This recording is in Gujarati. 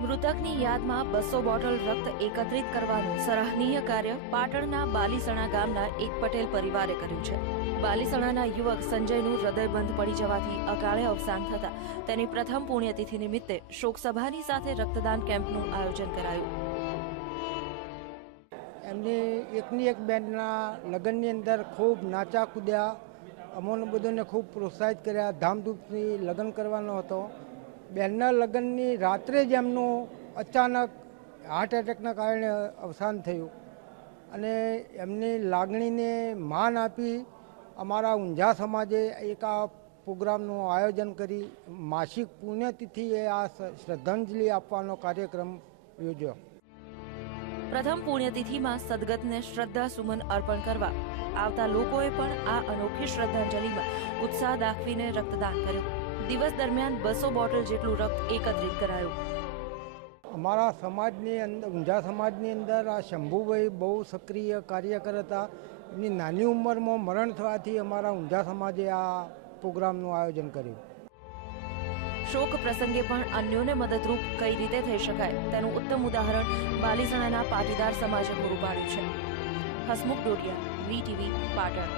મૃતકની યાદમાં બસો બોટલ રક્ત એકત્રિત કરવાનું સરાહનીય કાર્ય પાટણના બાલીસણા ગામના એક પટેલ પરિવારે કર્યું છે. બાલીસણાના યુવક સંજયનું હૃદય બંધ પડી જવાથી અકાળે અવસાન થતા તેની પ્રથમ પુણ્યતિથિ નિમિત્તે શોકસભાની સાથે રક્તદાન કેમ્પનું આયોજન કરાયું. એમની એકની એક બેન્ડના લગ્નની અંદર ખૂબ નાચા કૂદ્યા અમોને બધોને ખૂબ પ્રોત્સાહિત કર્યા ધામધૂપથી લગ્ન કરવાનો હતો. બેનના લગ્નની રાત્રે જ એમનું અચાનક હાર્ટ એટેકના કારણે અવસાન થયું. અને એમની લાગણીને માન આપી અમારા ઊંઝા સમાજે એક આ પ્રોગ્રામનું આયોજન કરી માસિક પુણ્યતિથિએ આ શ્રદ્ધાંજલિ આપવાનો કાર્યક્રમ યોજ્યો. પ્રથમ પુણ્યતિથિમાં સદગતને શ્રદ્ધા સુમન અર્પણ કરવા આવતા લોકોએ પણ આ અનોખી શ્રદ્ધાંજલિમાં ઉત્સાહ દાખવીને રક્તદાન કર્યું. દિવસ દરમિયાન બસો બોટલ જેટલું રક્ત એકત્રિત કરાયું. અમારા સમાજની અંદર ઊંઝા સમાજની અંદર આ શંભુભાઈ બહુ સક્રિય કાર્યકર હતા એમની નાની ઉંમરમાં મરણ થવાથી અમારા ઊંઝા સમાજે આ પ્રોગ્રામનું આયોજન કર્યું. શોક પ્રસંગે પણ અન્યોને મદદરૂપ કઈ રીતે થઈ શકાય તેનું ઉત્તમ ઉદાહરણ બાલીસણાના પાટીદાર સમાજે પૂરું પાડ્યું છે. હસમુખ ડોડિયા વીટીવી પાટણ.